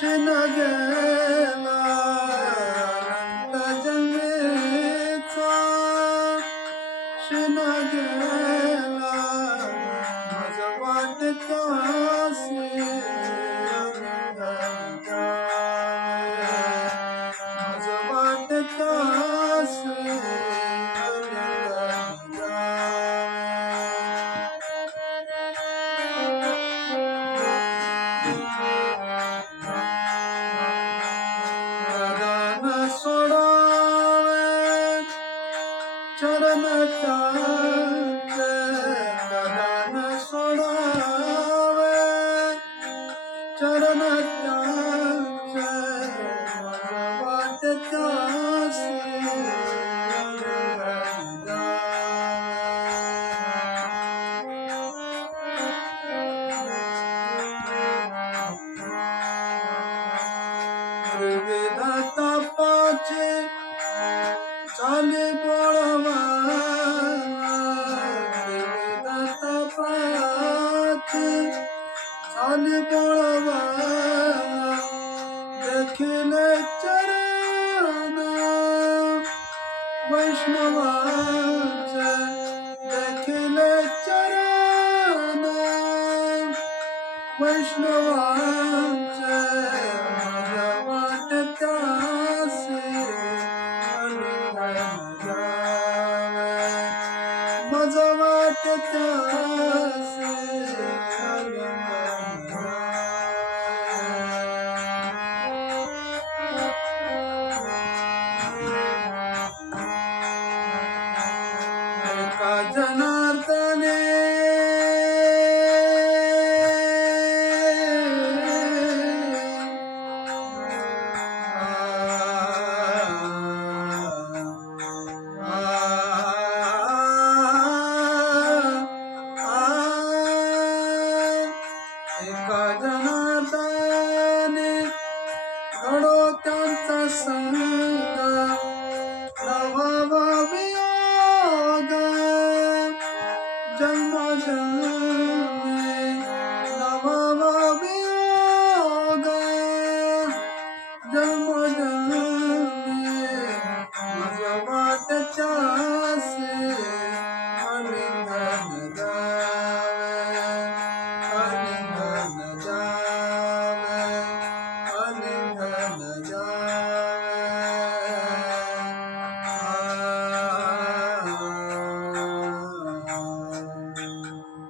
शिन गेला अनंत जन्मेचा शिन गेला माझ वाटतासी माझ वाटतासी चरण त्याचे कदान सोडावे चरण त्याचे माझ वाट त्यासी विविध तापाचे चाले बोळवा विविध तापाचे चाले बोळवा देखिले चरण वैष्णवाचे देखिले चरण वैष्णवाचे माझ वाट त्यासी माझ वाट त्यासी एका जनार्दने एका जनार्दने घडो त्यांचा संग